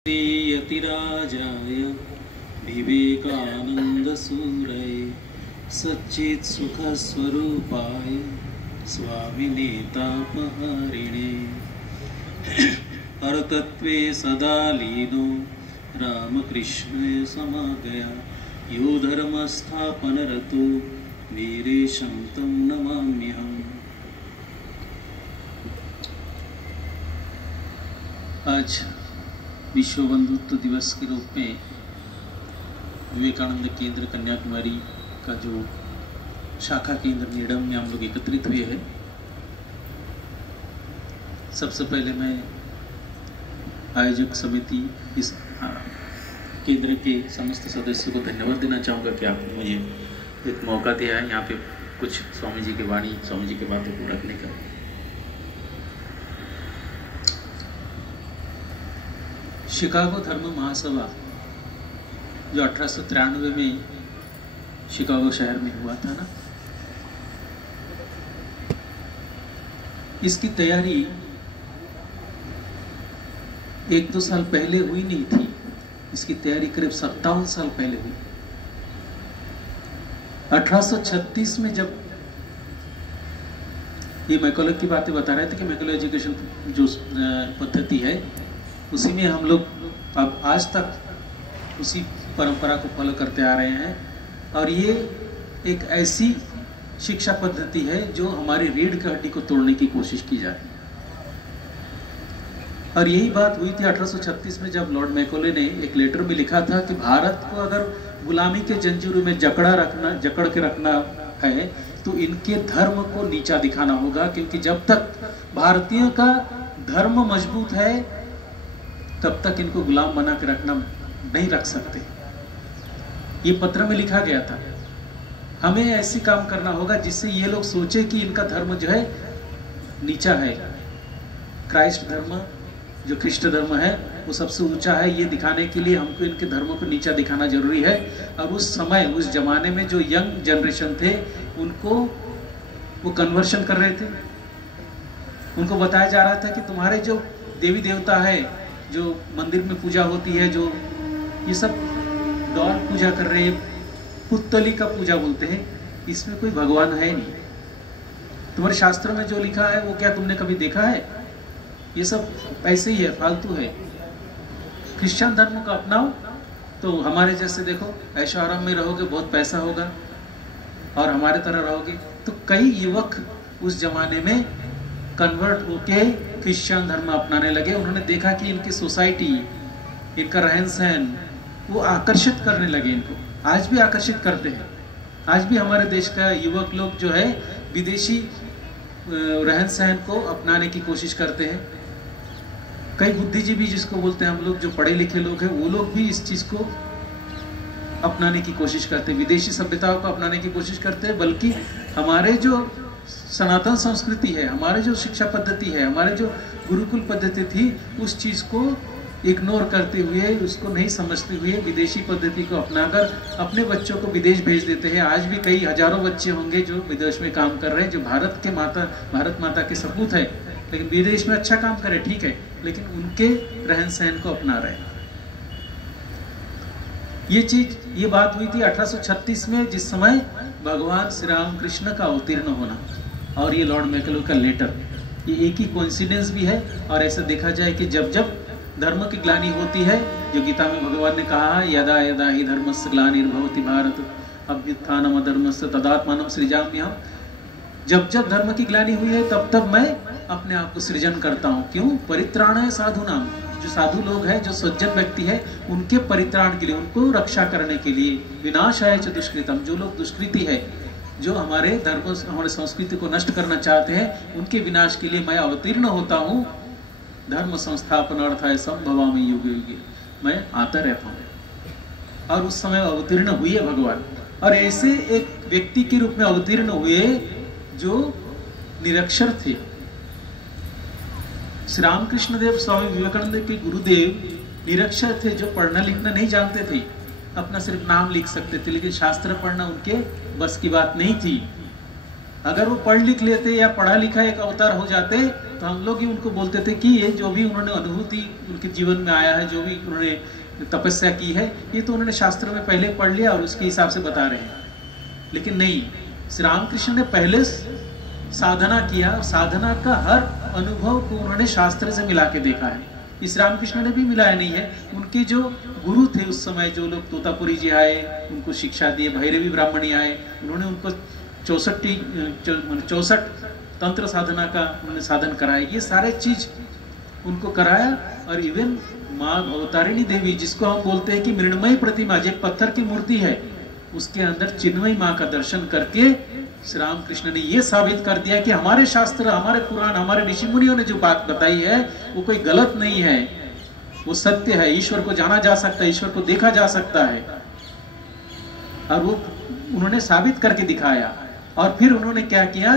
यतिराजाय विवेकानन्दसूरये सच्चित्सुखस्वरूपाय स्वामिने तापहारिणे परतत्त्वे सदा लीनो रामकृष्णे समागया यो धर्मस्थापनरतो वीरेशं तं नमाम्यहम्। आज विश्व बंधुत्व दिवस के रूप में विवेकानंद केंद्र कन्याकुमारी का जो शाखा केंद्र नीडम में हम लोग एकत्रित हुए हैं। सबसे पहले मैं आयोजक समिति इस केंद्र के समस्त सदस्यों को धन्यवाद देना चाहूँगा कि आपने मुझे एक मौका दिया है यहाँ पे कुछ स्वामी जी की वाणी, स्वामी जी की बातों को रखने का। शिकागो धर्म महासभा जो 1893 में शिकागो शहर में हुआ था ना, इसकी तैयारी 1-2 साल पहले हुई नहीं थी। इसकी तैयारी करीब 57 साल पहले हुई। 1836 में जब ये मैकॉले की बातें बता रहे थे कि मैकॉले एजुकेशन जो पद्धति है उसी में हम लोग अब आज तक उसी परंपरा को फॉलो करते आ रहे हैं। और ये एक ऐसी शिक्षा पद्धति है जो हमारी रीढ़ की हड्डी को तोड़ने की कोशिश की जा रही है। और यही बात हुई थी 1836 में जब लॉर्ड मैकॉले ने एक लेटर में लिखा था कि भारत को अगर गुलामी के जंजीरों में जकड़ के रखना है तो इनके धर्म को नीचा दिखाना होगा, क्योंकि जब तक भारतीयों का धर्म मजबूत है तब तक इनको गुलाम बना के रखना नहीं रख सकते। ये पत्र में लिखा गया था। हमें ऐसे काम करना होगा जिससे ये लोग सोचे कि इनका धर्म जो है नीचा है। क्राइस्ट धर्म जो ख्रिस्ट धर्म है वो सबसे ऊंचा है, ये दिखाने के लिए हमको इनके धर्म को नीचा दिखाना जरूरी है। और उस समय उस जमाने में जो यंग जनरेशन थे उनको वो कन्वर्शन कर रहे थे। उनको बताया जा रहा था कि तुम्हारे जो देवी देवता है, जो मंदिर में पूजा होती है, जो ये सब डॉल पूजा कर रहे हैं, पुतली का पूजा बोलते हैं, इसमें कोई भगवान है नहीं। तुम्हारे शास्त्र में जो लिखा है वो क्या तुमने कभी देखा है? ये सब ऐसे ही है, फालतू है। क्रिश्चियन धर्म को अपनाओ तो हमारे जैसे देखो ऐशो आराम में रहोगे, बहुत पैसा होगा और हमारे तरह रहोगे। तो कई युवक उस जमाने में कन्वर्ट होके क्रिश्चियन धर्म अपनाने लगे। उन्होंने देखा कि इनकी सोसाइटी, इनका रहन सहन वो आकर्षित करने लगे इनको। आज भी आकर्षित करते हैं। आज भी हमारे देश का युवक लोग जो है विदेशी रहन सहन को अपनाने की कोशिश करते हैं। कई बुद्धिजीवी जिसको बोलते हैं हम लोग, जो पढ़े लिखे लोग हैं, वो लोग भी इस चीज को अपनाने की कोशिश करते हैं, विदेशी सभ्यताओं को अपनाने की कोशिश करते हैं। बल्कि हमारे जो सनातन संस्कृति है, हमारे जो शिक्षा पद्धति है, हमारे जो गुरुकुल पद्धति थी, उस चीज को इग्नोर करते हुए, उसको नहीं समझते हुए विदेशी पद्धति को अपनाकर अपने बच्चों को विदेश भेज देते हैं। आज भी कई हजारों बच्चे होंगे जो विदेश में काम कर रहे हैं, जो भारत माता के सपूत है, लेकिन विदेश में अच्छा काम करे, ठीक है, लेकिन उनके रहन सहन को अपना रहे हैं। ये बात हुई थी 1836 में, जिस समय भगवान श्री राम कृष्ण का अवतीर्ण होना और ये लॉर्ड मैकॉले का लेटर, ये एक ही कोइंसिडेंस भी है। और ऐसा देखा जाए कि जब जब धर्म की ग्लानि होती है, जो गीता में भगवान ने कहा है, यदा यदा हि धर्मस्य ग्लानिर्भवति भारत अभ्युत्थानम् अधर्मस्य तदात्मानं सृजाम्यहम्। जब जब धर्म की ग्लानि हुई है तब तब मैं अपने आप को सृजन करता हूँ। क्यों? परित्राणाय साधूनाम, जो साधु लोग हैं, जो सज्जन व्यक्ति है, उनके परित्राण के लिए, उनको रक्षा करने के लिए। विनाशाय च दुष्कृतम, जो लोग दुष्कृति है, जो हमारे धर्म, हमारे संस्कृति को नष्ट करना चाहते हैं, उनके विनाश के लिए मैं अवतीर्ण होता हूँ। धर्म संस्थापनार्थाय संभवामि युगे युगे, मैं आता रहता हूँ। और उस समय अवतीर्ण हुए भगवान, और ऐसे एक व्यक्ति के रूप में अवतीर्ण हुए जो निरक्षर थे। श्री रामकृष्ण देव स्वामी विवेकानंद के गुरुदेव निरक्षर थे, जो पढ़ना लिखना नहीं जानते थे, अपना सिर्फ नाम लिख सकते थे, लेकिन शास्त्र पढ़ना उनके बस की बात नहीं थी। अगर वो पढ़ लिख लेते या पढ़ा लिखा एक अवतार हो जाते तो हम लोग ही उनको बोलते थे कि ये जो भी उन्होंने अनुभूति उनके जीवन में आया है, जो भी उन्होंने तपस्या की है, ये तो उन्होंने शास्त्र में पहले पढ़ लिया और उसके हिसाब से बता रहे हैं। लेकिन नहीं, श्री रामकृष्ण ने पहले साधना किया और साधना का हर अनुभव को उन्होंने शास्त्र से मिला के देखा है। इस रामकृष्ण ने भी मिलाया नहीं है। उनके जो गुरु थे उस समय, जो लोग तोतापुरी जी आए, उनको शिक्षा दिए, भैरवी ब्राह्मणी आए, उन्होंने उनको 64 तंत्र साधना का उन्होंने साधन कराया, ये सारे चीज उनको कराया। और इवन माँ अवतारिणी देवी, जिसको हम बोलते हैं कि मृण्मयी प्रतिमा, जो एक पत्थर की मूर्ति है, उसके अंदर चिन्मयी माँ का दर्शन करके श्री रामकृष्ण ने ये साबित कर दिया कि हमारे शास्त्र, हमारे पुराण, हमारे ऋषि मुनियों ने जो बात बताई है वो कोई गलत नहीं है, वो सत्य है। ईश्वर को जाना जा सकता है, ईश्वर को देखा जा सकता है, और वो उन्होंने साबित करके दिखाया। और फिर उन्होंने क्या किया,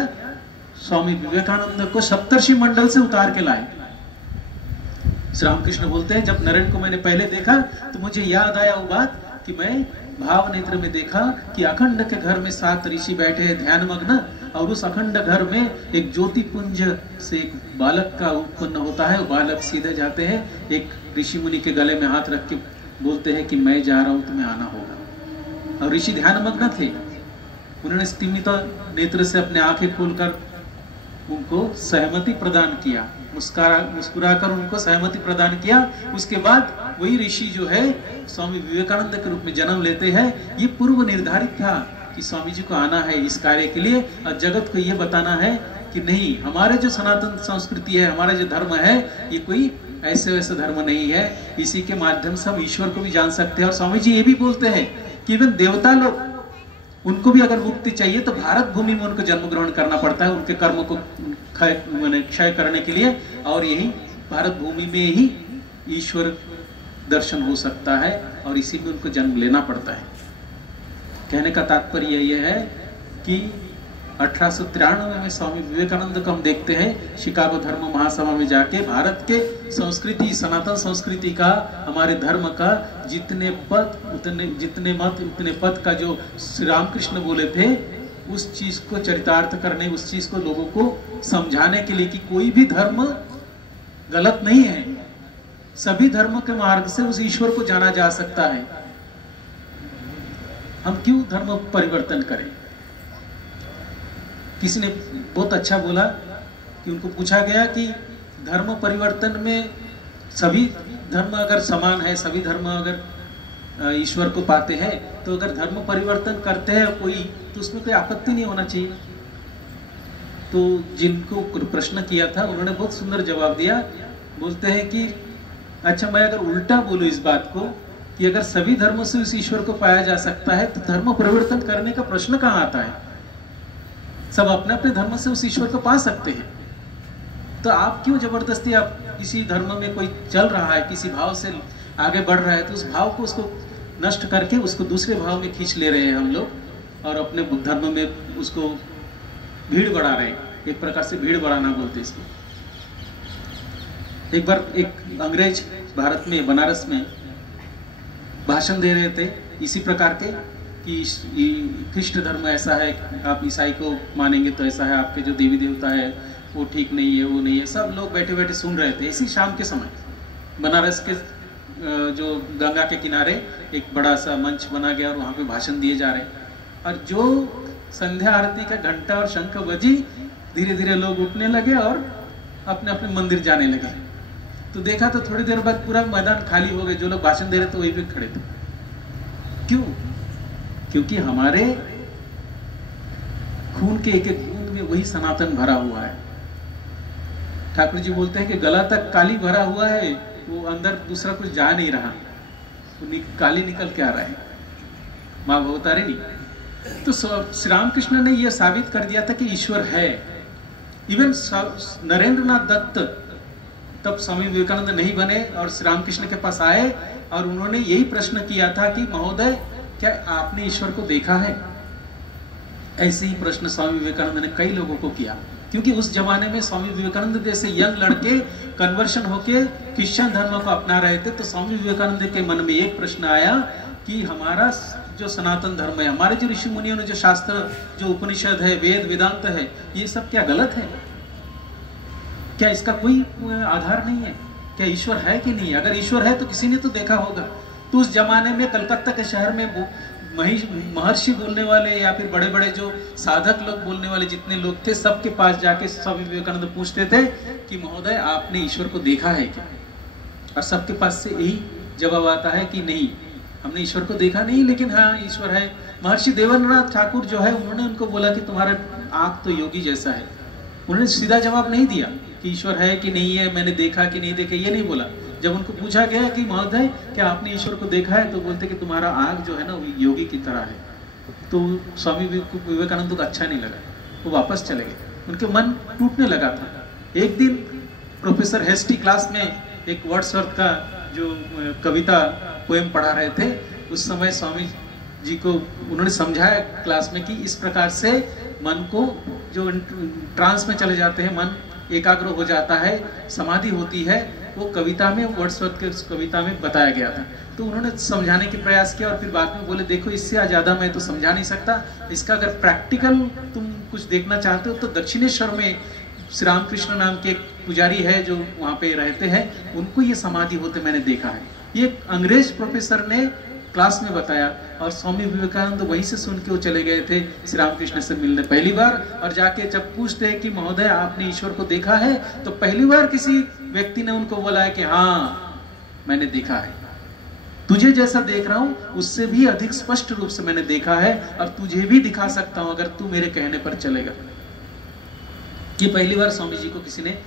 स्वामी विवेकानंद को सप्तर्षि मंडल से उतार के लाए। श्री रामकृष्ण बोलते हैं, जब नरेन को मैंने पहले देखा तो मुझे याद आया वो बात कि मैं भाव नेत्र में देखा कि अखंड के घर में 7 ऋषि बैठे हैं ध्यान मग्न, और उस अखंड घर में एक ज्योति पुंज से एक बालक का उत्पन्न होता है। वो बालक सीधे जाते हैं, एक ऋषि मुनि के गले में हाथ रख के बोलते हैं कि मैं जा रहा हूं, तुम्हें आना होगा। और ऋषि ध्यान मग्न थे, उन्होंने स्तिमित नेत्र से अपने आंखें खोलकर उनको सहमति प्रदान किया, मुस्कुराकर उनको सहमति प्रदान किया। उसके बाद वही ऋषि जो है स्वामी विवेकानंद के रूप में जन्म लेते हैं। ये पूर्व निर्धारित था कि स्वामी जी को आना है इस कार्य के लिए, और जगत को ये बताना है कि नहीं, हमारे जो सनातन संस्कृति है, हमारा जो धर्म है, ये कोई ऐसे वैसे धर्म नहीं है, इसी के माध्यम से हम ईश्वर को भी जान सकते हैं। और स्वामी जी ये भी बोलते हैं कि इवन देवता लोग, उनको भी अगर मुक्ति चाहिए तो भारत भूमि में उनको जन्म ग्रहण करना पड़ता है, उनके कर्म को क्षय करने के लिए, और यही भारत भूमि में ही ईश्वर दर्शन हो सकता है, और इसी में उनको जन्म लेना पड़ता है। कहने का तात्पर्य यह है कि 1893 में स्वामी विवेकानंद को हम देखते हैं शिकागो धर्म महासभा में जाके भारत के संस्कृति, सनातन संस्कृति का, हमारे धर्म का जितने पद जितने मत उतने पद का जो श्री रामकृष्ण बोले थे, उस चीज को चरितार्थ करने, उस चीज को लोगों को समझाने के लिए कि कोई भी धर्म गलत नहीं है, सभी धर्मों के मार्ग से उस ईश्वर को जाना जा सकता है। हम क्यों धर्म परिवर्तन करें? किसी ने बहुत अच्छा बोला कि उनको पूछा गया कि धर्म परिवर्तन में सभी धर्म अगर समान है, सभी धर्म अगर ईश्वर को पाते हैं, तो अगर धर्म परिवर्तन करते हैं कोई, तो उसमें कोई आपत्ति नहीं होना चाहिए। तो जिनको प्रश्न किया था उन्होंने बहुत सुंदर जवाब दिया। बोलते हैं कि अच्छा, मैं अगर उल्टा बोलूं इस बात को कि अगर सभी धर्मों से उस ईश्वर को पाया जा सकता है, तो धर्म परिवर्तन करने का प्रश्न कहाँ आता है? सब अपने अपने धर्म से उस ईश्वर को पा सकते हैं, तो आप क्यों जबरदस्ती, आप किसी धर्म में कोई चल रहा है, किसी भाव से आगे बढ़ रहा है, तो उस भाव को उसको नष्ट करके उसको दूसरे भाव में खींच ले रहे हैं हम लोग, और अपने धर्म में उसको भीड़ बढ़ा रहे हैं। एक प्रकार से भीड़ बढ़ाना बोलते इसको। एक बार एक अंग्रेज भारत में, बनारस में भाषण दे रहे थे इसी प्रकार के कि ख्रिस्ट धर्म ऐसा है, आप ईसाई को मानेंगे तो ऐसा है, आपके जो देवी देवता है वो ठीक नहीं है, वो नहीं है। सब लोग बैठे बैठे सुन रहे थे। इसी शाम के समय बनारस के जो गंगा के किनारे एक बड़ा सा मंच बना गया और वहाँ पे भाषण दिए जा रहे, और जो संध्या आरती का घंटा और शंख बजी, धीरे धीरे लोग उठने लगे और अपने अपने मंदिर जाने लगे। तो देखा तो थोड़ी देर बाद पूरा मैदान खाली हो गया, जो लोग भाषण दे रहे थे वही पे खड़े थे। क्यों? क्योंकि हमारे खून के एक एक बूंद में वही सनातन भरा हुआ है। ठाकुर जी बोलते हैं कि गला तक काली भरा हुआ है, वो अंदर दूसरा कुछ जा नहीं रहा, वो काली निकल के आ रहा है, माँ भवतारिणी। तो श्री रामकृष्ण ने यह साबित कर दिया था कि ईश्वर है। इवन नरेंद्रनाथ दत्त तब स्वामी विवेकानंद नहीं बने और श्री रामकृष्ण के पास आए, और उन्होंने यही प्रश्न किया था कि महोदय, क्या आपने ईश्वर को देखा है? ऐसे ही प्रश्न स्वामी विवेकानंद ने कई लोगों को किया, क्योंकि उस जमाने में स्वामी विवेकानंद जैसे यंग लड़के कन्वर्शन होके क्रिश्चियन धर्म को अपना रहे थे। तो स्वामी विवेकानंद के मन में एक प्रश्न आया कि हमारा जो सनातन धर्म है, हमारे जो ऋषि मुनियों ने जो शास्त्र, जो उपनिषद है, वेद वेदांत है, ये सब क्या गलत है? क्या इसका कोई आधार नहीं है? क्या ईश्वर है कि नहीं? अगर ईश्वर है तो किसी ने तो देखा होगा। तो उस जमाने में कलकत्ता के शहर में महर्षि बोलने वाले या फिर बड़े बड़े जो साधक लोग बोलने वाले जितने लोग थे, सबके पास जाके स्वामी विवेकानंद पूछते थे कि महोदय आपने ईश्वर को देखा है क्या? और सबके पास से यही जवाब आता है कि नहीं, हमने ईश्वर को देखा नहीं, लेकिन हाँ ईश्वर है। महर्षि देवेंद्रनाथ ठाकुर जो है, उन्होंने उनको बोला कि तुम्हारा आंख तो योगी जैसा है। उन्होंने सीधा जवाब नहीं दिया कि ईश्वर है कि नहीं है, मैंने देखा कि नहीं देखा, ये नहीं बोला। जब उनको पूछा गया कि महोदय क्या आपने ईश्वर को देखा है, तो बोलते कि तुम्हारा आंख जो है ना वो योगी की तरह है। तो स्वामी विवेकानंद को अच्छा नहीं लगा, वो वापस चले गए, उनके मन टूटने लगा था। एक दिन प्रोफेसर हेस्टी क्लास में एक वर्ड्सवर्थ का जो कविता पोएम पढ़ा रहे थे, उस समय स्वामी जी को उन्होंने समझाया क्लास में कि इस प्रकार से मन को जो ट्रांस में चले जाते हैं, मन एकाग्र हो जाता है, समाधि होती है, वो कविता में वर्ड्सवर्थ के कविता में बताया गया था। तो उन्होंने समझाने के प्रयास किया और फिर बाद में बोले देखो इससे ज़्यादा मैं तो समझा नहीं सकता, इसका अगर प्रैक्टिकल तुम कुछ देखना चाहते हो तो दक्षिणेश्वर में श्री रामकृष्ण नाम के एक पुजारी है जो वहाँ पे रहते हैं, उनको ये समाधि होते मैंने देखा है। ये अंग्रेज प्रोफेसर ने क्लास में बताया और स्वामी विवेकानंद वहीं से सुन के वो चले गए थे श्री रामकृष्ण से मिलने पहली बार। और जाके जब पूछते हैं कि महोदय आपने ईश्वर को देखा है, तो पहली बार किसी व्यक्ति ने उनको बोला है कि हाँ मैंने देखा है, तुझे जैसा देख रहा हूं उससे भी अधिक स्पष्ट रूप से मैंने देखा है और तुझे भी दिखा सकता हूं अगर तू मेरे कहने पर चलेगा। कि पहली बार स्वामी जी को किसी ने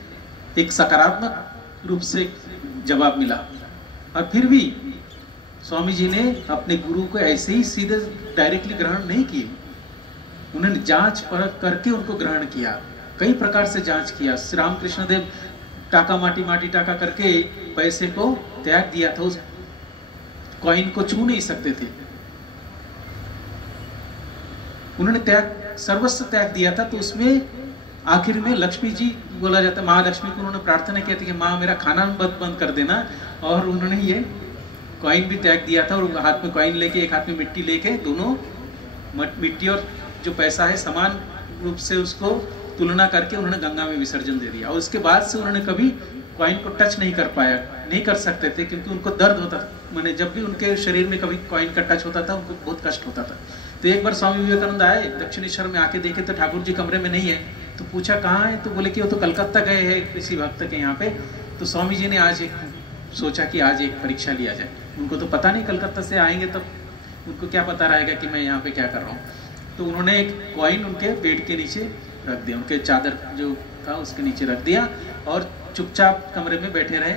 एक सकारात्मक रूप से जवाब मिला। और फिर भी स्वामी जी ने अपने गुरु को ऐसे ही सीधे डायरेक्टली ग्रहण नहीं किए, उन्होंने जांच परख करके उनको ग्रहण किया, कई प्रकार से जांच किया। श्री रामकृष्ण देव टाका माटी टाका करके पैसे को त्याग दिया था, उस कॉइन को छू नहीं सकते थे, उन्होंने त्याग सर्वस्व त्याग दिया था। तो उसमें आखिर में लक्ष्मी जी बोला जाता है, महालक्ष्मी को उन्होंने प्रार्थना की थी कि माँ मेरा खाना बंद कर देना, और उन्होंने ये कॉइन भी त्याग दिया था। और हाथ में कॉइन लेके एक हाथ में मिट्टी लेके, दोनों मिट्टी और जो पैसा है समान रूप से उसको तुलना करके उन्होंने गंगा में विसर्जन दे दिया। और उसके बाद से उन्होंने कभी कॉइन को टच नहीं कर पाया, नहीं कर सकते थे क्योंकि उनको दर्द होता था, मैंने जब भी उनके शरीर में कभी कॉइन का टच होता था उनको बहुत कष्ट होता था। तो एक बार स्वामी विवेकानंद आए दक्षिणेश्वर में, आके देखे तो ठाकुर जी कमरे में नहीं है। तो पूछा कहाँ है, तो बोले कि वो तो कलकत्ता गए हैं किसी भक्त के यहाँ पे। तो स्वामी जी ने आज एक सोचा कि आज एक परीक्षा लिया जाए, उनको तो पता नहीं कलकत्ता से आएंगे तब उनको क्या पता रहेगा कि मैं यहाँ पे क्या कर रहा हूँ। तो उन्होंने एक कॉइन उनके बेड के नीचे रख दिया, उनके चादर जो था उसके नीचे रख दिया और चुपचाप कमरे में बैठे रहे।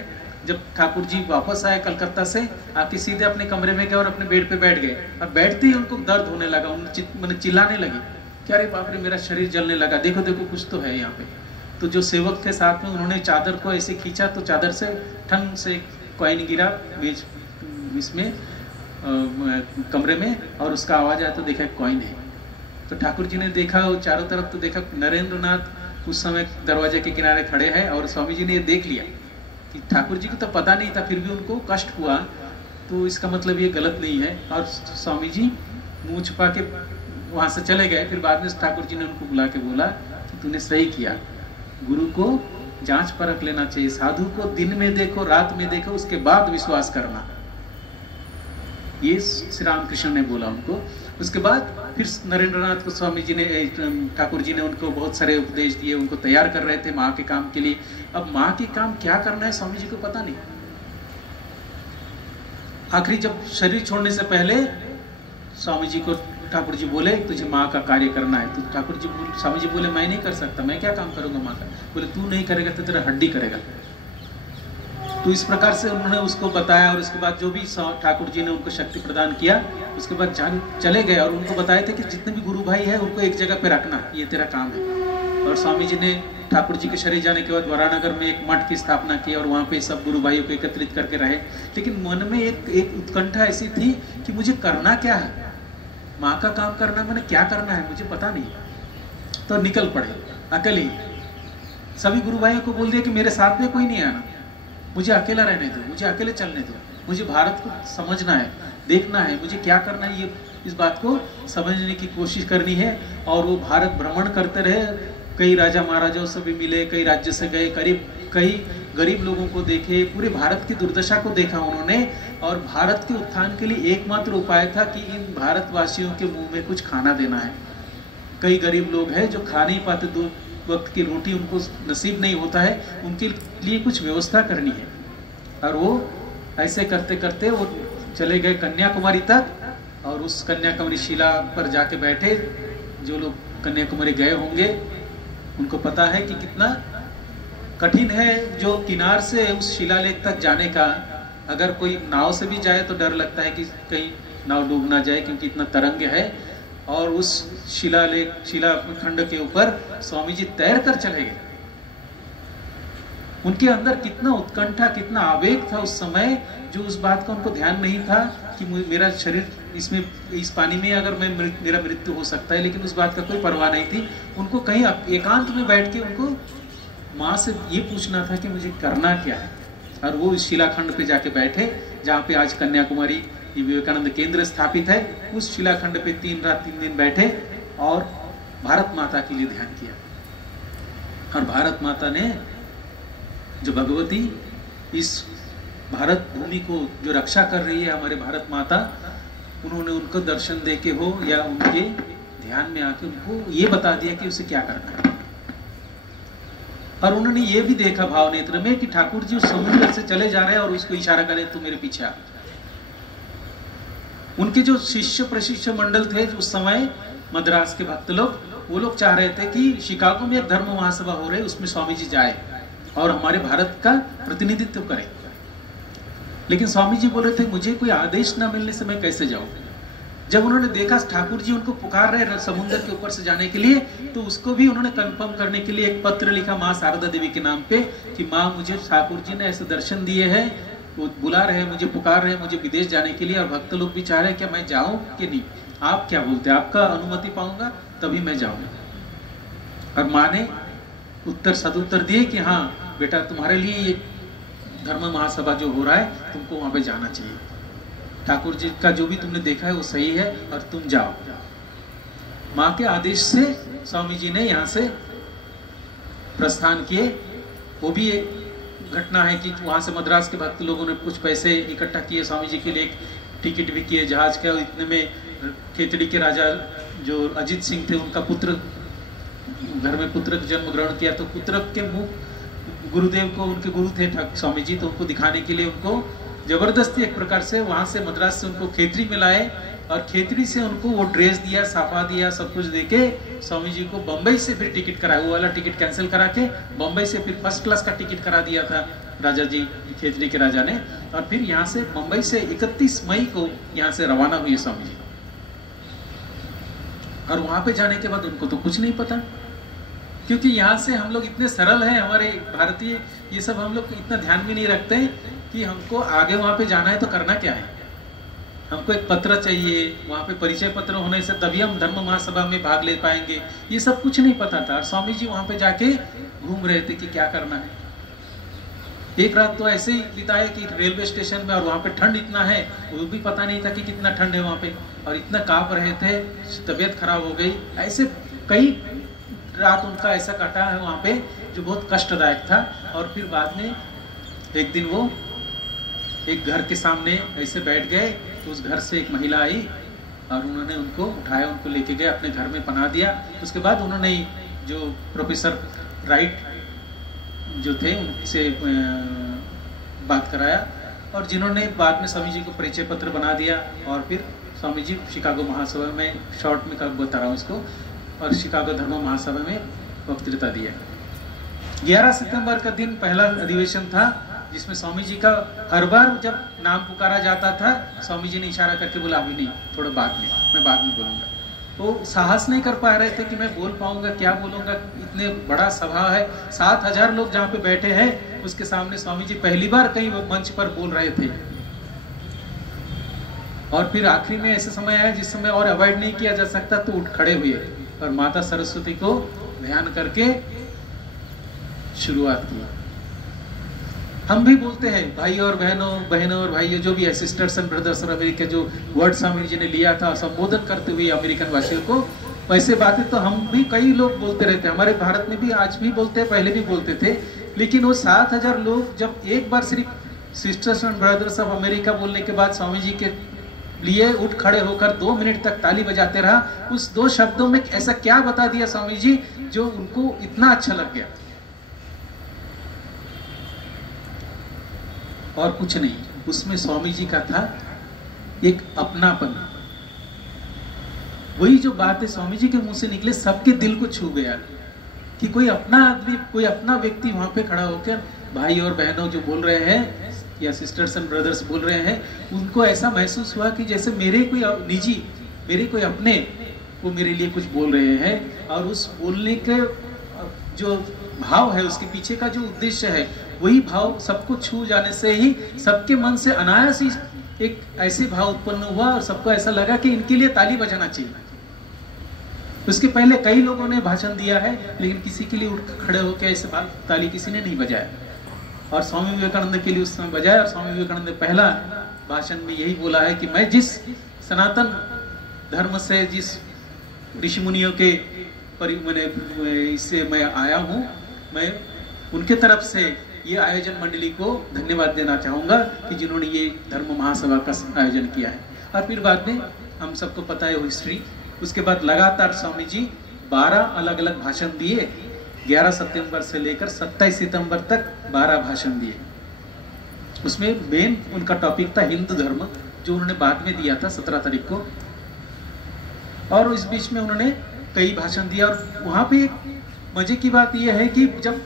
जब ठाकुर जी वापस आए कलकत्ता से, आके सीधे अपने कमरे में गए और अपने बेड पे बैठ गए। और बैठते ही उनको दर्द होने लगा, उन्होंने चिल्लाने लगी कि अरे बाप रे मेरा शरीर जलने लगा, देखो देखो कुछ तो है यहाँ पे। तो जो सेवक थे साथ में, उन्होंने चादर को ऐसे खींचा तो चादर से ठंग से कॉइन गिरा बीच इसमें कमरे में, और उसका आवाज आया तो देखा कॉइन है। तो ठाकुर जी ने देखा, वो चारों तरफ तो देखा, नरेंद्रनाथ उस समय दरवाजे के किनारे खड़े हैं। और स्वामी जी ने ये देख लिया कि ठाकुर जी को तो पता नहीं था, फिर भी उनको कष्ट हुआ, तो इसका मतलब ये गलत नहीं है। और स्वामी जी मुंह छुपा के वहां से चले गए। फिर बाद में ठाकुर जी ने उनको बुला के बोला कि तूने सही किया, गुरु को जांच परख लेना चाहिए, साधु को दिन में देखो रात में देखो उसके बाद विश्वास करना, ये श्री रामकृष्ण ने बोला उनको। उसके बाद फिर नरेंद्रनाथ को स्वामी जी ने, ठाकुर जी ने उनको बहुत सारे उपदेश दिए, उनको तैयार कर रहे थे माँ के काम के लिए। अब माँ के काम क्या करना है स्वामी जी को पता नहीं। आखिरी जब शरीर छोड़ने से पहले स्वामी जी को ठाकुर जी बोले तुझे माँ का कार्य करना है। तो ठाकुर जी स्वामी जी बोले मैं नहीं कर सकता, मैं क्या काम करूंगा माँ का। बोले तू नहीं करेगा तो तेरा हड्डी करेगा। तो इस प्रकार से उन्होंने उसको बताया। और उसके बाद जो भी ठाकुर जी ने उनको शक्ति प्रदान किया, उसके बाद चले गए और उनको बताए थे कि जितने भी गुरु भाई है उनको एक जगह पे रखना, ये तेरा काम है। और स्वामी जी ने ठाकुर जी के शरीर जाने के बाद वरानगर में एक मठ की स्थापना की और वहाँ पे सब गुरु भाइयों को एकत्रित करके रहे। लेकिन मन में एक उत्कंठा ऐसी थी कि मुझे करना क्या है, माँ का काम करना, मैंने क्या करना है मुझे पता नहीं। तो निकल पड़े अकेले ही, सभी गुरु भाइयों को बोल दिया कि मेरे साथ में कोई नहीं आना, मुझे अकेला रहने दो, मुझे अकेले चलने दो, मुझे भारत को समझना है, देखना है, मुझे क्या करना है, ये इस बात को समझने की कोशिश करनी है। और वो भारत भ्रमण करते रहे, कई राजा महाराजाओं से भी मिले, कई राज्य से गए, कई गरीब लोगों को देखे, पूरे भारत की दुर्दशा को देखा उन्होंने। और भारत के उत्थान के लिए एकमात्र उपाय था कि इन भारतवासियों के मुंह में कुछ खाना देना है। कई गरीब लोग हैं जो खा नहीं पाते, 2 वक्त की रोटी उनको नसीब नहीं होता है, उनके लिए कुछ व्यवस्था करनी है। और वो ऐसे करते करते वो चले गए कन्याकुमारी तक, और उस कन्याकुमारी शिला पर जाके बैठे। जो लोग कन्याकुमारी गए होंगे उनको पता है कि कितना कठिन है जो किनार से उस शिलालेख तक जाने का। अगर कोई नाव से भी जाए तो डर लगता है कि कहीं नाव डूब ना जाए, क्योंकि इतना तरंग है। और उस शिलाखंड के ऊपर स्वामी जी तैर कर चले गए। उनके अंदर कितना उत्कंठा, कितना आवेग था उस समय, जो उस बात का उनको ध्यान नहीं था कि मेरा शरीर इसमें, इस पानी में अगर मेरा मृत्यु हो सकता है, लेकिन उस बात का कोई परवाह नहीं थी उनको। कहीं एकांत में बैठ के उनको माँ से ये पूछना था कि मुझे करना क्या है। और वो इस शिलाखंड पे जाके बैठे जहाँ पे आज कन्याकुमारी विवेकानंद केंद्र स्थापित है। उस शिलाखंड पे 3 रात 3 दिन बैठे और भारत माता के लिए ध्यान किया। और भारत माता ने, जो भगवती इस भारत भूमि को जो रक्षा कर रही है, हमारे भारत माता, उन्होंने उनको दर्शन दे के हो या उनके ध्यान में आके उनको ये बता दिया कि उसे क्या करना है। और उन्होंने ये भी देखा भाव नेत्र में कि ठाकुर जी उस समुद्र से चले जा रहे हैं और उसको इशारा करे तू मेरे पीछे आ। उनके जो शिष्य प्रशिष्य मंडल थे उस समय, मद्रास के भक्त लोग, वो लोग चाह रहे थे कि शिकागो में एक धर्म महासभा हो रही, उसमें स्वामी जी जाए और हमारे भारत का प्रतिनिधित्व करें। लेकिन स्वामी जी बोल रहे थे मुझे कोई आदेश ना मिलने से मैं कैसे जाऊं। जब उन्होंने देखा ठाकुर जी उनको पुकार रहे समुद्र के ऊपर से जाने के लिए, तो उसको भी उन्होंने कंफर्म करने के लिए एक पत्र लिखा माँ शारदा देवी के नाम पे कि माँ मुझे ठाकुर जी ने ऐसे दर्शन दिए हैं, वो बुला रहे हैं मुझे, पुकार रहे हैं मुझे विदेश जाने के लिए, और भक्त लोग भी चाह रहे हैं कि मैं जाऊं कि नहीं, आप क्या बोलते हैं, आपका अनुमति पाऊंगा तभी मैं जाऊंगा। और माँ ने सदुत्तर दिए कि हाँ बेटा, तुम्हारे लिए ये धर्म महासभा जो हो रहा है तुमको वहां पे जाना चाहिए, ठाकुर जी का जो भी तुमने देखा है वो सही है और तुम जाओ। माँ के आदेश से स्वामी जी ने यहाँ से प्रस्थान किए। वो भी एक घटना है कि वहां से मद्रास के भक्त लोगों ने कुछ पैसे इकट्ठा किए, स्वामी जी के लिए एक टिकट भी किए जहाज का। इतने में खेतड़ी के राजा जो अजीत सिंह थे, उनका पुत्र, घर में पुत्र जन्म ग्रहण किया, तो पुत्र के मुख गुरुदेव को, उनके गुरु थे स्वामी जी, तो उनको दिखाने के लिए उनको जबरदस्ती एक प्रकार से वहां से मद्रास से उनको खेतरी में लाए, और खेतरी से उनको वो ड्रेस दिया, साफा दिया, सब कुछ देके स्वामी जी को बम्बई से फिर टिकट कराया। वो वाला टिकट कैंसिल करा के बम्बई से फिर फर्स्ट क्लास का टिकट करा दिया था राजा जी, खेतरी के राजा ने। और फिर यहाँ से बम्बई से 31 मई को यहाँ से रवाना हुए स्वामी जी। और वहां पे जाने के बाद उनको तो कुछ नहीं पता, क्योंकि यहाँ से हम लोग इतने सरल हैं, हमारे भारतीय, ये सब हम लोग इतना ध्यान भी नहीं रखते कि हमको आगे वहां पे जाना है तो करना क्या है। हमको एक पत्र चाहिए, वहां पे परिचय पत्र होने से तभी हम धर्म महासभा में भाग ले पाएंगे, ये सब कुछ नहीं पता था। और स्वामी जी वहां पे जाके घूम रहे थे कि क्या करना है। एक रात तो ऐसे ही बिताए कि रेलवे स्टेशन में, और वहां पे ठंड इतना है, वो भी पता नहीं था कि कितना ठंड है वहां पे, और इतना कांप रहे थे, तबीयत खराब हो गई। ऐसे कई रात उनका ऐसा काटा है वहां पे जो बहुत कष्टदायक था। और फिर बाद में एक दिन वो एक घर के सामने ऐसे बैठ गए, तो उस घर से एक महिला आई और उन्होंने उनको उठाया, उनको लेके गए, अपने घर में पनाह दिया। उसके बाद उन्होंने जो प्रोफेसर राइट जो थे उनसे बात कराया, और जिन्होंने बाद में स्वामी जी को परिचय पत्र बना दिया। और फिर स्वामी जी शिकागो महासभा में, शॉर्ट में कब बता रहा हूँ इसको, और शिकागो धर्म महासभा में वक्तृता दिया। 11 सितंबर का दिन पहला अधिवेशन था, जिसमें स्वामी जी का हर बार जब नाम पुकारा जाता था, स्वामी जी ने इशारा करके बोला अभी नहीं, थोड़ा बाद में, मैं बाद में बोलूंगा। वो साहस नहीं कर पा रहे थे कि मैं बोल पाऊंगा, क्या बोलूंगा, इतने बड़ा सभा है, 7000 लोग जहाँ पे बैठे हैं, उसके सामने स्वामी जी पहली बार कहीं मंच पर बोल रहे थे। और फिर आखिरी में ऐसे समय आया जिस समय और अवॉइड नहीं किया जा सकता, तो उठ खड़े हुए और माता सरस्वती को ध्यान करके शुरुआत की। हम भी बोलते हैं भाई और बहनों और भाइयों, जो भी है, सिस्टर्स एंड ब्रदर्स और अमेरिका, जो वर्ड स्वामी जी ने लिया था संबोधन करते हुए अमेरिकन वासियों को, वैसे बातें तो हम भी कई लोग बोलते रहते हैं, हमारे भारत में भी आज भी बोलते हैं, पहले भी बोलते थे। लेकिन वो 7,000 लोग जब एक बार सिर्फ sisters and brothers of America बोलने के बाद स्वामी जी के लिए उठ खड़े होकर 2 मिनट तक ताली बजाते रहा, उस 2 शब्दों में ऐसा क्या बता दिया स्वामी जी जो उनको इतना अच्छा लग गया? और कुछ नहीं, उसमें स्वामी जी का था एक अपनापन। वही जो बात है स्वामी जी के मुंह से निकले, सबके दिल को छू गया कि कोई अपना आदमी, कोई अपना व्यक्ति वहां पे खड़ा होकर भाई और बहनों जो बोल रहे हैं या सिस्टर्स एंड ब्रदर्स बोल रहे हैं, उनको ऐसा महसूस हुआ कि जैसे मेरे कोई निजी, मेरे कोई अपने वो मेरे लिए कुछ बोल रहे हैं। और उस बोलने के जो भाव है, उसके पीछे का जो उद्देश्य है, वही भाव सबको छू जाने से ही सबके मन से अनायास ही एक ऐसे भाव उत्पन्न हुआ और सबको ऐसा लगा कि इनके लिए ताली बजाना चाहिए। उसके पहले कई लोगों ने भाषण दिया है, लेकिन किसी के लिए उठ खड़े होकर ऐसे ताली किसी ने नहीं बजाया। और स्वामी विवेकानंद के लिए उस समय बजाया। और स्वामी विवेकानंद ने पहला भाषण में यही बोला है कि मैं जिस सनातन धर्म से, जिस ऋषि मुनियों के इससे मैं आया हूँ, मैं उनके तरफ से ये आयोजन मंडली को धन्यवाद देना चाहूंगा कि जिन्होंने ये धर्म महासभा का आयोजन किया है। और फिर बाद में हम सबको पता है हिस्ट्री, उसके बाद लगातार स्वामी जी 12 अलग अलग भाषण दिए। 11 सितंबर से लेकर 27 सितंबर तक 12 भाषण दिए। उसमें मेन उनका टॉपिक था हिंदू धर्म, जो उन्होंने बाद में दिया था 17 तारीख को। और इस बीच में उन्होंने कई भाषण दिया। और वहां पे एक मजे की बात यह है कि जब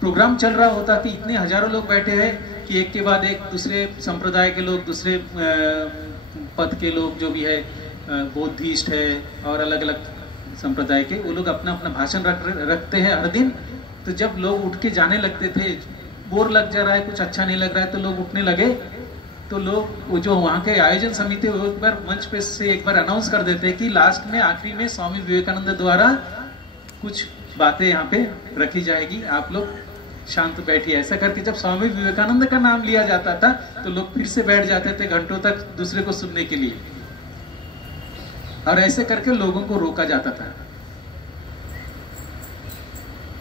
प्रोग्राम चल रहा होता कि इतने हजारों लोग बैठे हैं कि एक के बाद एक दूसरे संप्रदाय के लोग, दूसरे पद के लोग जो भी है, बौद्धिस्ट है और अलग अलग संप्रदाय के, वो लोग अपना अपना भाषण रखते हैं हर दिन। तो जब लोग उठ के जाने लगते थे, बोर लग जा रहा है, कुछ अच्छा नहीं लग रहा है, तो लोग उठने लगे। तो लोग वो जो वहाँ के आयोजन समिति वो एक बार मंच पे से एक बार अनाउंस कर देते हैं कि लास्ट में, आखिरी में स्वामी विवेकानंद द्वारा कुछ बातें यहाँ पे रखी जाएगी, आप लोग शांत बैठिए। ऐसा करके जब स्वामी विवेकानंद का नाम लिया जाता था तो लोग फिर से बैठ जाते थे घंटों तक दूसरे को सुनने के लिए। और ऐसे करके लोगों को रोका जाता था।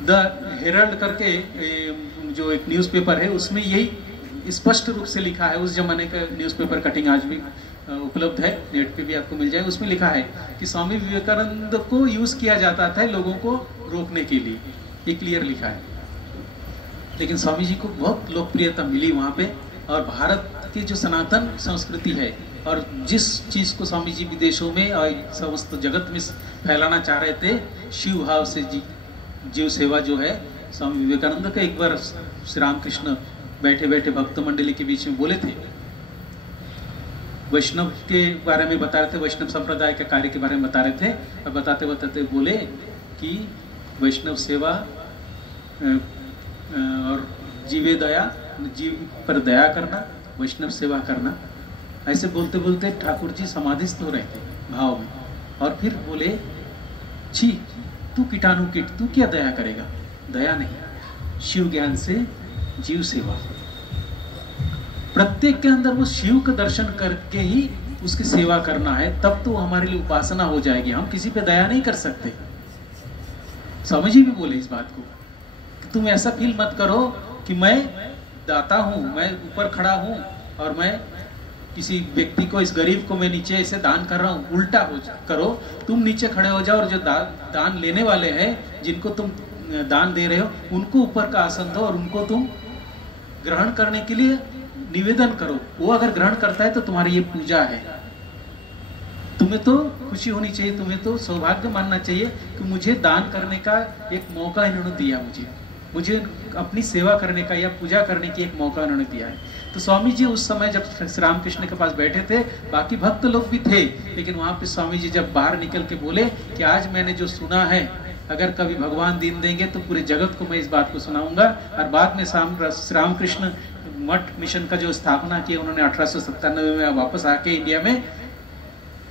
द हेरल्ड करके जो एक न्यूज़पेपर है, उसमें यही स्पष्ट रूप से लिखा है, उस जमाने का न्यूज़पेपर कटिंग आज भी उपलब्ध है, नेट पे भी आपको मिल जाए। उसमें लिखा है कि स्वामी विवेकानंद को यूज किया जाता था लोगों को रोकने के लिए, ये क्लियर लिखा है। लेकिन स्वामी जी को बहुत लोकप्रियता मिली वहां पे। और भारत की जो सनातन संस्कृति है और जिस चीज को स्वामी जी विदेशों में और समस्त जगत में फैलाना चाह रहे थे, शिव भाव से जीव सेवा जो है, स्वामी विवेकानंद का एक बार श्री रामकृष्ण बैठे बैठे भक्त मंडली के बीच में बोले थे, वैष्णव के बारे में बता रहे थे, वैष्णव संप्रदाय के कार्य के बारे में बता रहे थे। और बताते बताते बोले कि वैष्णव सेवा और जीवे दया, जीव पर दया करना, वैष्णव सेवा करना। ऐसे बोलते बोलते ठाकुर जी समाधिस्थ हो रहे थे भाव में। और फिर बोले, छी तू कीटाणु कीट, तू क्या दया करेगा? दया नहीं, शिव ज्ञान से जीव सेवा। प्रत्येक के अंदर वो शिव का दर्शन करके ही उसकी सेवा करना है, तब तो हमारे लिए उपासना हो जाएगी। हम किसी पे दया नहीं कर सकते। स्वामी जी भी बोले इस बात को, तुम ऐसा फील मत करो कि मैं दाता हूं, मैं ऊपर खड़ा हूं और मैं किसी व्यक्ति को, इस गरीब को मैं नीचे ऐसे दान कर रहा हूं। उल्टा करो, तुम नीचे खड़े हो जाओ और जो दान लेने वाले हैं, जिनको तुम दान दे रहे हो, उनको ऊपर का आसन दो और उनको तुम ग्रहण करने के लिए निवेदन करो। वो अगर ग्रहण करता है तो तुम्हारी ये पूजा है। तुम्हें तो खुशी होनी चाहिए, तुम्हें तो सौभाग्य मानना चाहिए कि मुझे दान करने का एक मौका इन्होंने दिया, मुझे अपनी सेवा करने का या पूजा करने की एक मौका इन्होंने दिया है। तो स्वामी जी उस समय जब श्री रामकृष्ण के पास बैठे थे, बाकी भक्त लोग भी थे, लेकिन वहां पे स्वामी जी जब बाहर निकल के बोले कि आज मैंने जो सुना है, अगर कभी भगवान दिन देंगे तो पूरे जगत को मैं इस बात को सुनाऊंगा। और बाद में श्री रामकृष्ण मठ मिशन का जो स्थापना की उन्होंने 1897 में वापस आके इंडिया में,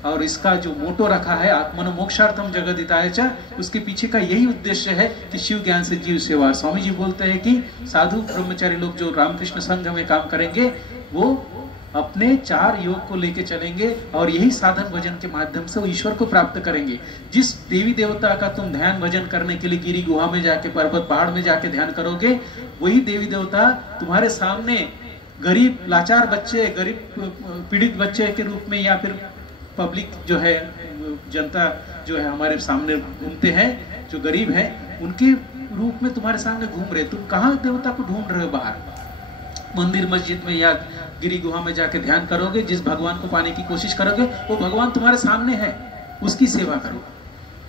और इसका जो मोटो रखा है आत्मनो मोक्षार्थम जगदिताय च, उसके पीछे का यही उद्देश्य है कि शिव ज्ञान से जीव सेवा। स्वामी जी बोलते हैं कि साधु ब्रह्मचारी लोग जो रामकृष्ण संघ में काम करेंगे, वो अपने 4 योग को लेके चलेंगे और यही साधन भजन के माध्यम से वो ईश्वर को प्राप्त करेंगे। जिस देवी देवता का तुम ध्यान भजन करने के लिए गिरी गुहा में जाके, पर्वत पहाड़ में जाके ध्यान करोगे, वही देवी देवता तुम्हारे सामने गरीब लाचार बच्चे, गरीब पीड़ित बच्चे के रूप में, या फिर पब्लिक जो है, जनता जो है हमारे सामने घूमते हैं, जो गरीब है, उनके रूप में तुम्हारे सामने घूम रहे। तुम कहाँ देवता को ढूंढ रहे हो? बाहर मंदिर मस्जिद में या गिरी गुहा में जाके ध्यान करोगे, जिस भगवान को पाने की कोशिश करोगे वो भगवान तुम्हारे सामने है, उसकी सेवा करो।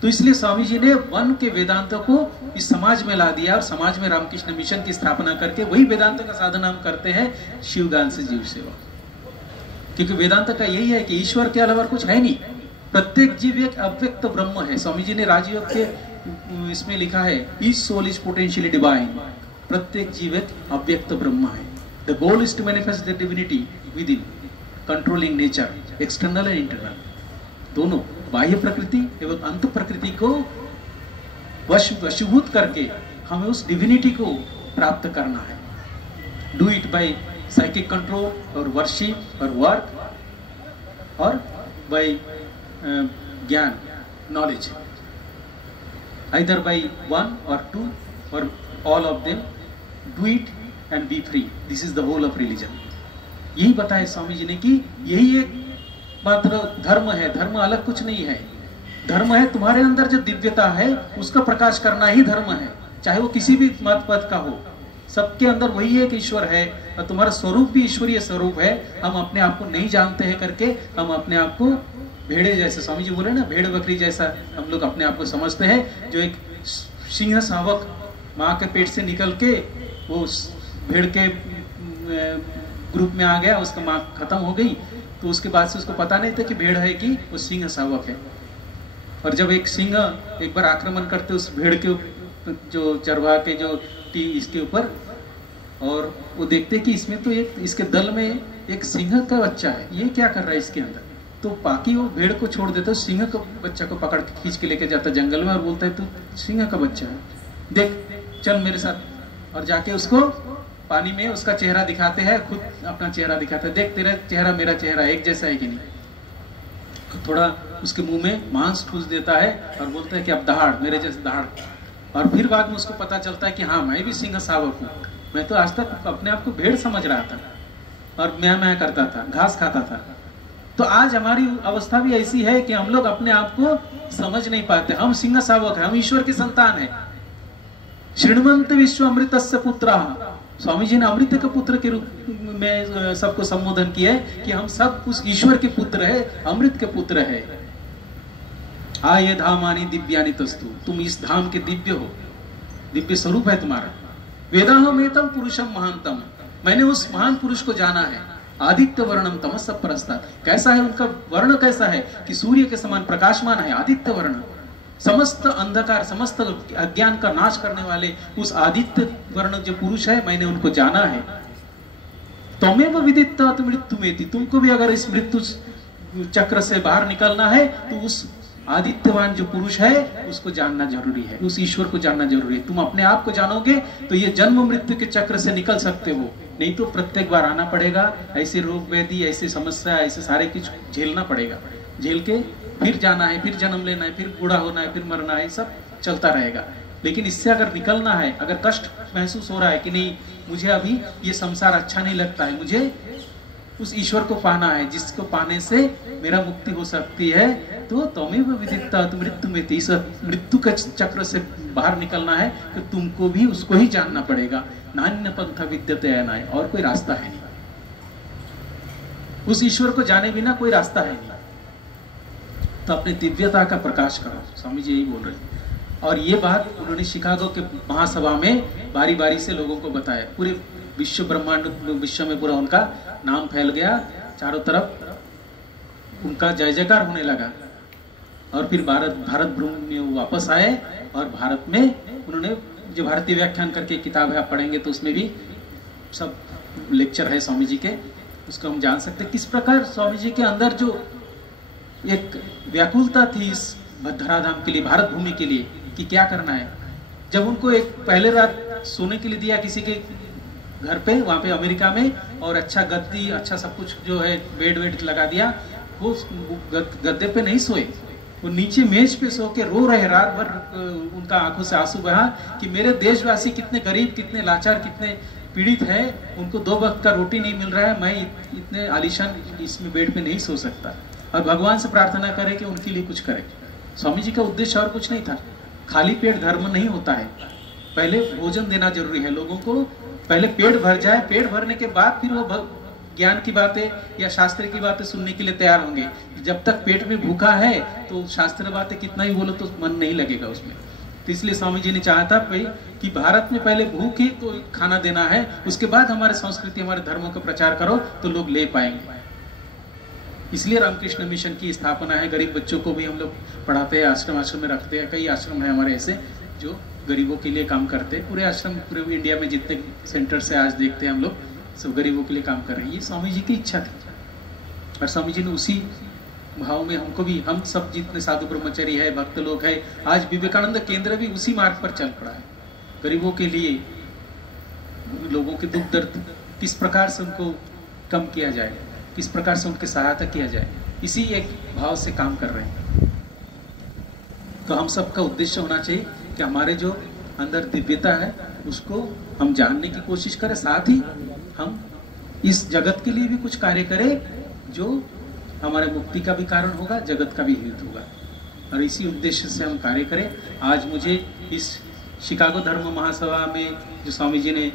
तो इसलिए स्वामी जी ने वन के वेदांतों को इस समाज में ला दिया और समाज में रामकृष्ण मिशन की स्थापना करके वही वेदांतों का साधन हम करते हैं, शिवदान से जीव सेवा। क्योंकि वेदांत का यही है कि ईश्वर के अलावा कुछ है नहीं, प्रत्येक जीव एक अव्यक्त ब्रह्म है। स्वामी जी ने राजयोग के इसमें लिखा है, each soul is potentially divine, प्रत्येक जीव एक अव्यक्त ब्रह्म है। The goal is to manifest the divinity within, controlling nature, external and internal, दोनों बाह्य प्रकृति एवं अंत प्रकृति को वशीभूत करके हमें उस डिविनिटी को प्राप्त करना है। Do it by psychic control और वर्शिप और वर्क, और बाय ज्ञान, knowledge, either by one or two or all of them, do it and be free. This is the whole of religion. यही बताया स्वामी जी ने कि यही एक मात्र धर्म है, धर्म अलग कुछ नहीं है। धर्म है तुम्हारे अंदर जो दिव्यता है उसका प्रकाश करना ही धर्म है, चाहे वो किसी भी मत पद का हो। सबके अंदर वही एक ईश्वर है और तुम्हारा स्वरूप भी ईश्वरीय स्वरूप है। हम अपने आप को नहीं जानते हैं करके हम अपने आप को भेड़े जैसे, स्वामी जी बोले ना, भेड़ बकरी जैसा हम लोग अपने आप को समझते हैं। जो एक सिंह शावक माँ के पेट से निकल के वो भेड़ के ग्रुप में आ गया, उसका माँ खत्म हो गई, तो उसके बाद से उसको पता नहीं था कि भेड़ है कि वो सिंह शावक है। और जब एक सिंह एक बार आक्रमण करते उस भेड़ के जो चरवाहा के जो इसके ऊपर, और वो देखते कि इसमें तो एक इसके दल में एक सिंह का बच्चा है, ये क्या कर रहा है इसके अंदर। तो बाकी वो भेड़ को छोड़ देता, सिंह का बच्चा को पकड़ के खींच के लेके जाता जंगल में और बोलता है तू सिंह का बच्चा है, देख चल मेरे साथ। और जाके उसको पानी में उसका चेहरा दिखाते हैं, खुद अपना चेहरा दिखाते हैं, देख तेरा चेहरा मेरा चेहरा एक जैसा है कि नहीं। थोड़ा उसके मुंह में मांस ठूस देता है और बोलता है कि अब दहाड़, मेरे जैसे दहाड़। और फिर बाद में उसको पता चलता है कि हाँ मैं भी सिंह शावक हूँ, मैं तो आज तक अपने आप को भेड़ समझ रहा था और मैं करता था, घास खाता था। तो आज हमारी अवस्था भी ऐसी है कि हम लोग अपने आप को समझ नहीं पाते। हम सिंह शावक है, हम ईश्वर की संतान है। श्रृण्वन्त विश्व अमृतस्य पुत्रः, स्वामी जी ने अमृत के पुत्र के रूप में सबको संबोधन किया है कि हम सब उस ईश्वर के पुत्र है, अमृत के पुत्र है। आये धामानि दिव्यानि तस्तु, तुम इस धाम के दिव्य हो, दिव्य स्वरूप है तुम्हारा। वेदाहमेतं पुरुषम महांतम, मैंने उस महान पुरुष को जाना है। आदित्य वर्णम तमस परस्तात्, कैसा है उनका वर्ण, कैसा है कि सूर्य के समान प्रकाशमान है आदित्य वर्ण। समस्त अंधकार, समस्त अज्ञान का नाश करने वाले उस आदित्य वर्ण जो पुरुष है, मैंने उनको जाना है। त्वमेव विदित्ता मृत्युमेति, तुमको भी अगर इस मृत्यु चक्र से बाहर निकलना है तो उस आदित्यवान जो पुरुष है उसको जानना जरूरी है, उस ईश्वर को जानना जरूरी है। तुम अपने आप को जानोगे तो ये जन्म मृत्यु के चक्र से निकल सकते हो, नहीं तो प्रत्येक बार आना पड़ेगा, ऐसे रोग व्याधि, ऐसे समस्या, ऐसे सारे कुछ झेलना पड़ेगा। झेल के फिर जाना है, फिर जन्म लेना है, फिर बूढ़ा होना है, फिर मरना है, सब चलता रहेगा। लेकिन इससे अगर निकलना है, अगर कष्ट महसूस हो रहा है कि नहीं मुझे अभी ये संसार अच्छा नहीं लगता है, मुझे उस ईश्वर को पाना है जिसको पाने से मेरा मुक्ति हो सकती है, तो त्वमेव विदित्तात् मृत्युमेति, इस मृत्यु के चक्र से बाहर निकलना है तो तुमको भी उसको ही जानना पड़ेगा। नान्य पंथ विद्यते अनाय, और कोई रास्ता है नहीं, उस ईश्वर को जाने बिना कोई रास्ता है नहीं। तो अपनी दिव्यता का प्रकाश करो, स्वामी जी यही बोल रहे हैं। और ये बात उन्होंने शिकागो के महासभा में बारी बारी से लोगों को बताया। पूरे विश्व ब्रह्मांड विश्व में पूरा उनका नाम फैल गया, चारों तरफ उनका जय जयकार होने लगा। और फिर भारत भूमि में वो वापस आए और भारत में उन्होंने जो भारतीय व्याख्यान करके किताब है आप पढ़ेंगे तो उसमें भी सब लेक्चर है स्वामी जी के, उसको हम जान सकते किस प्रकार स्वामी जी के अंदर जो एक व्याकुलता थी इस धराधाम के लिए, भारत भूमि के लिए कि क्या करना है। जब उनको एक पहले रात सोने के लिए दिया किसी के घर पे, वहां पे अमेरिका में, और अच्छा गद्दी, अच्छा सब कुछ जो है बेड वेड लगा दिया, वो गद्दे पे नहीं सोए, वो नीचे मेज पे सो के रो रहे रात भर। उनका आंखों से आंसू बहा कि मेरे देशवासी कितने गरीब, कितने लाचार, कितने पीड़ित है, उनको 2 वक्त का रोटी नहीं मिल रहा है, मैं इतने आलीशान इसमें बेड पे नहीं सो सकता। और भगवान से प्रार्थना करे कि उनके लिए कुछ करे। स्वामी जी का उद्देश्य और कुछ नहीं था। खाली पेट धर्म नहीं होता है, पहले भोजन देना जरूरी है लोगों को, पहले पेट भर जाए, पेट भरने के बाद फिर वो ज्ञान की बातें या शास्त्र की बातें सुनने के लिए तैयार होंगे। जब तक पेट में भूखा है तो शास्त्र बातें कितना ही बोलो तो मन नहीं लगेगा उसमें। तो इसलिए स्वामी जी ने चाहा था भाई कि भारत में पहले भूख ही तो खाना देना है, उसके बाद हमारे संस्कृति, हमारे धर्मों का प्रचार करो तो लोग ले पाएंगे। इसलिए रामकृष्ण मिशन की स्थापना है। गरीब बच्चों को भी हम लोग पढ़ाते हैं, आश्रम में रखते हैं। कई आश्रम है हमारे ऐसे जो गरीबों के लिए काम करते हैं। पूरे आश्रम पूरे इंडिया में जितने सेंटर से आज देखते हैं हम लोग, सब गरीबों के लिए काम कर रहे हैं। ये स्वामी जी की इच्छा थी और स्वामी जी ने उसी भाव में हमको भी, हम सब जितने साधु ब्रह्मचारी है, भक्त लोग है, आज विवेकानंद केंद्र भी उसी मार्ग पर चल पड़ा है। गरीबों के लिए, लोगों के दुख दर्द किस प्रकार से उनको कम किया जाए, किस प्रकार से उनकी सहायता किया जाए, इसी एक भाव से काम कर रहे हैं। तो हम सबका उद्देश्य होना चाहिए कि हमारे जो अंदर दिव्यता है उसको हम जानने की कोशिश करें, साथ ही हम इस जगत के लिए भी कुछ कार्य करें जो हमारे मुक्ति का भी कारण होगा, जगत का भी हित होगा। और इसी उद्देश्य से हम कार्य करें। आज मुझे इस शिकागो धर्म महासभा में जो स्वामी जी ने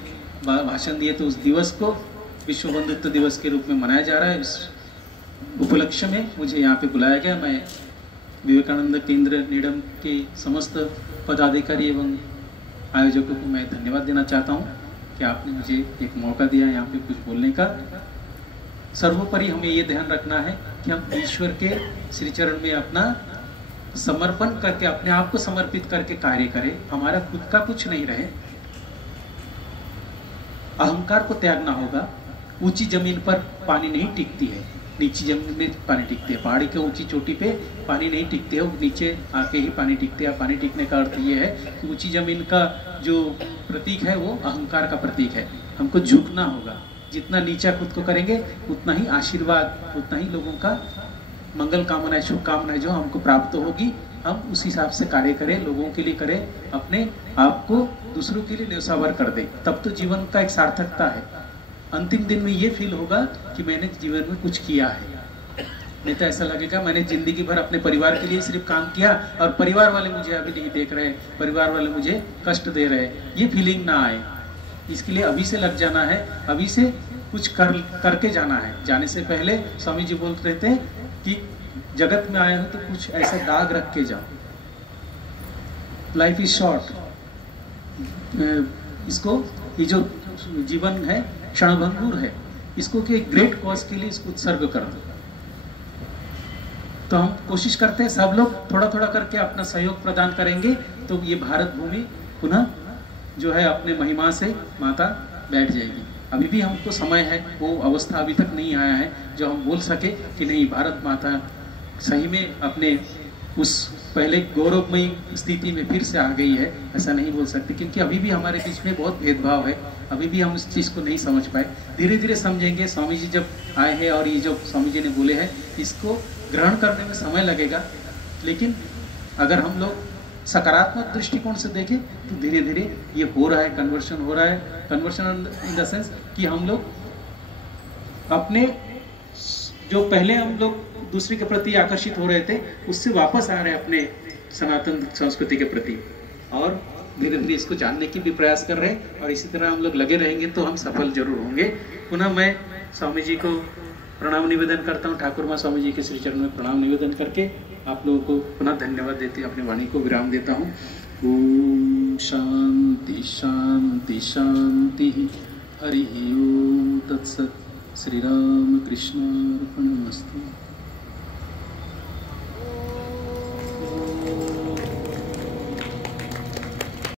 भाषण दिए, तो उस दिवस को विश्व बंधुत्व दिवस के रूप में मनाया जा रहा है। इस उपलक्ष्य में मुझे यहाँ पे बुलाया गया। मैं विवेकानंद केंद्र नीडम के समस्त पदाधिकारी एवं आयोजकों को मैं धन्यवाद देना चाहता हूँ कि आपने मुझे एक मौका दिया यहाँ पे कुछ बोलने का। सर्वोपरि हमें ये ध्यान रखना है कि हम ईश्वर के श्री चरण में अपना समर्पण करके, अपने आप को समर्पित करके कार्य करें। हमारा खुद का कुछ नहीं रहे, अहंकार को त्यागना होगा। ऊंची जमीन पर पानी नहीं टिकती है, नीची जमीन में पानी टिकती है। पहाड़ी के ऊंची चोटी पे पानी नहीं टिकते है, वो नीचे आके ही पानी टिकते हैं। पानी टिकने का अर्थ ये है कि ऊंची जमीन का जो प्रतीक है वो अहंकार का प्रतीक है। हमको झुकना होगा। जितना नीचा खुद को करेंगे उतना ही आशीर्वाद, उतना ही लोगों का मंगल कामनाएं, शुभकामनाएं जो हमको प्राप्त होगी। हम उस हिसाब से कार्य करें, लोगों के लिए करें, अपने आप को दूसरों के लिए न्यौछावर कर दें, तब तो जीवन का एक सार्थकता है। अंतिम दिन में ये फील होगा कि मैंने जीवन में कुछ किया है। नहीं तो ऐसा लगेगा मैंने जिंदगी भर अपने परिवार के लिए सिर्फ काम किया और परिवार वाले मुझे अभी नहीं देख रहे, परिवार वाले मुझे कष्ट दे रहे, ये फीलिंग ना आए। इसके लिए अभी से लग जाना है, अभी से कुछ करके जाना है। जाने से पहले स्वामी जी बोल रहे थे कि जगत में आए हो तो कुछ ऐसा दाग रख के जाओ। Life is short. इसको, ये जो जीवन है क्षणभंगुर है, इसको कि ग्रेट कॉज के लिए इसको उत्सर्ग कर दो। तो हम कोशिश करते हैं सब लोग थोड़ा थोड़ा करके अपना सहयोग प्रदान करेंगे तो ये भारत भूमि पुनः जो है अपने महिमा से माता बैठ जाएगी। अभी भी हमको समय है, वो अवस्था अभी तक नहीं आया है जो हम बोल सके कि नहीं भारत माता सही में अपने उस पहले गौरवमयी स्थिति में फिर से आ गई है। ऐसा नहीं बोल सकते क्योंकि अभी भी हमारे बीच में बहुत भेदभाव है, अभी भी हम उस चीज़ को नहीं समझ पाए। धीरे धीरे समझेंगे। स्वामी जी जब आए हैं और ये जो स्वामी जी ने बोले हैं इसको ग्रहण करने में समय लगेगा, लेकिन अगर हम लोग सकारात्मक दृष्टिकोण से देखें तो धीरे धीरे ये हो रहा है, कन्वर्शन हो रहा है। कन्वर्शन इन द सेंस कि हम लोग अपने जो पहले हम लोग दूसरे के प्रति आकर्षित हो रहे थे उससे वापस आ रहे हैं अपने सनातन संस्कृति के प्रति, और धीरे धीरे इसको जानने की भी प्रयास कर रहे हैं। और इसी तरह हम लोग लगे रहेंगे तो हम सफल जरूर होंगे। पुनः मैं स्वामी जी को प्रणाम निवेदन करता हूँ, ठाकुर माँ स्वामी जी के श्री चरण में प्रणाम निवेदन करके आप लोगों को पुनः धन्यवाद देते अपनी वाणी को विराम देता हूँ। ओम शांति शांति शांति। हरि ओम तत्सत। श्री राम कृष्ण अर्पणमस्तु।